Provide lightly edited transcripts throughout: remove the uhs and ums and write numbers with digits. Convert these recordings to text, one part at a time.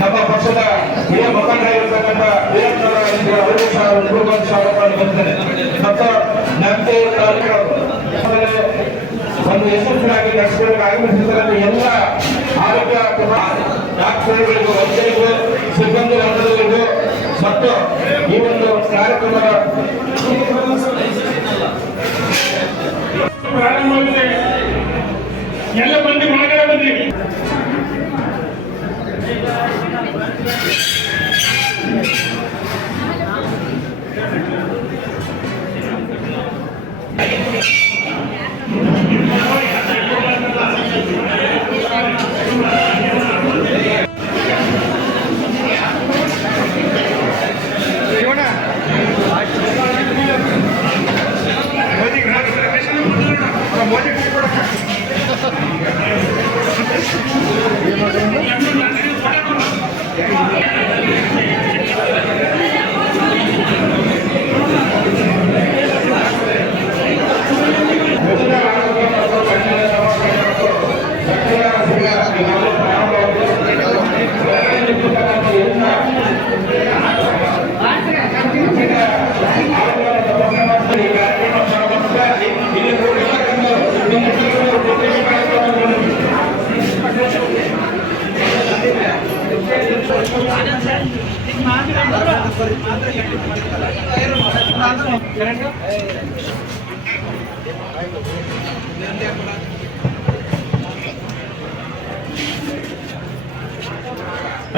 ನಮ್ಮ ಪಕ್ಷದ ಹಿರಿಯ ಮುಖಂಡರಾಗಿರ್ತಕ್ಕಂಥ ವೀರಪ್ಪನವರ ಅವರಿಗೂ ಸಹ ಒಂದು ಸ್ವಾಗತವನ್ನು ಬರ್ತದೆ. ಮತ್ತು ನಮ್ಮದೇ ಒಂದು ಯಶಸ್ವಿಯಾಗಿ ನಡೆಸಿಕೊಳ್ಳಲು ಆಗಮಿಸಿದ ಎಲ್ಲ ಆರೋಗ್ಯ ಡಾಕ್ಟರ್ಗಳಿಗೂ, ವೈದ್ಯರಿಗೂ, ಸಿಬ್ಬಂದಿ ವರ್ಗದವರಿಗೂ ಮತ್ತು ಈ ಒಂದು ಕಾರ್ಯಕ್ರಮದ ಪ್ರಾರಂಭವಾಗಿದೆ. ಎಲ್ಲ ಮಂದಿ ಮಾತಾಡ ಬಂದಿ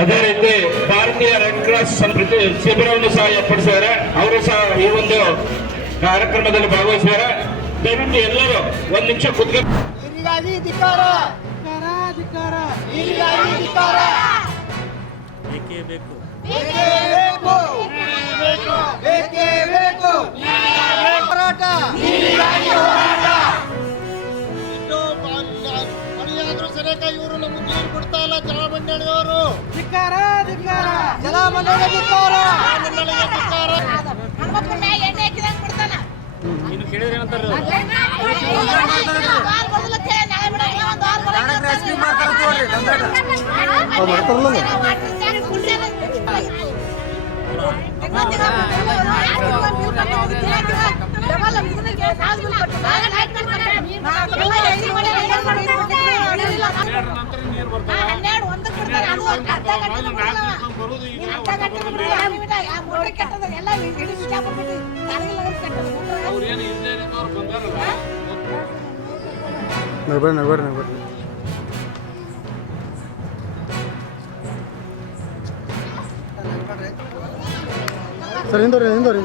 ಅದೇ ರೀತಿ ಭಾರತೀಯ ರೆಡ್ ಕ್ರಾಸ್ ಶಿಬಿರವನ್ನು ಸಹ ಏರ್ಪಡಿಸಿದ್ದಾರೆ. ಅವರು ಸಹ ಈ ಒಂದು ಕಾರ್ಯಕ್ರಮದಲ್ಲಿ ಭಾಗವಹಿಸಿದ್ದಾರೆ. ದಯವಿಟ್ಟು ಎಲ್ಲರೂ ಒಂದು ನಿಮಿಷ ಕೂತ್ಕೊಂಡು ಇವರು ನಮ್ಗೆ ನೀರು ಕೊಡ್ತಾ ಇಲ್ಲ. ಜಲಮಂಡಳಿಯವರು ಜಲಮಂಡಳಿ ಇನ್ನು ಕೇಳಿದ್ರೆ ಏನಂತಾರೆ ಸರ್ ಹಿಂದೋರಿ